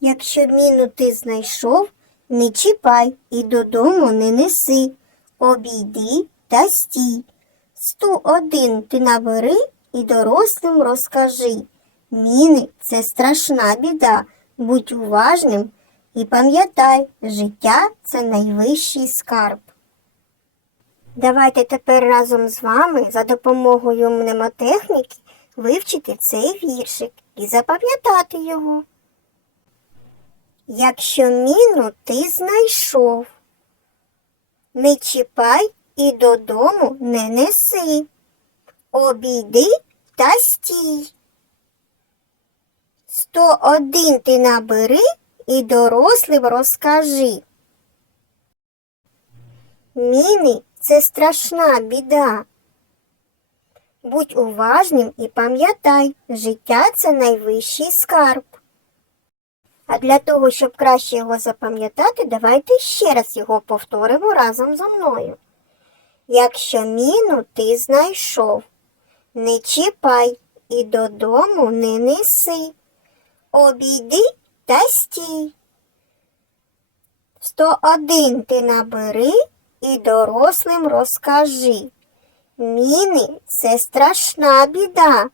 Якщо міну ти знайшов, не чіпай і додому не неси. Обійди та стій. Сто один ти набери і дорослим розкажи. Міни це страшна біда. Будь уважним і пам'ятай, життя це найвищий скарб. Давайте тепер разом з вами за допомогою мнемотехніки вивчити цей віршик і запам'ятати його. Якщо міну ти знайшов, не чіпай і додому не неси. Обійди та стій. Сто один ти набери і дорослим розкажи. Міни це страшна біда. Будь уважним і пам'ятай, життя це найвищий скарб. А для того, щоб краще його запам'ятати, давайте ще раз його повторимо разом зі мною. Якщо міну ти знайшов, не чіпай і додому не неси. Обійди та стій. Сто один ти набери і дорослим розкажи. Міни це страшна біда.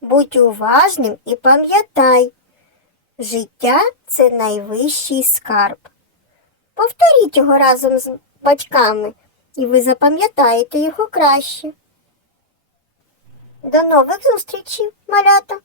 Будь уважним і пам'ятай. Життя це найвищий скарб. Повторіть його разом з батьками, і ви запам'ятаєте його краще. До нових зустрічей, малята!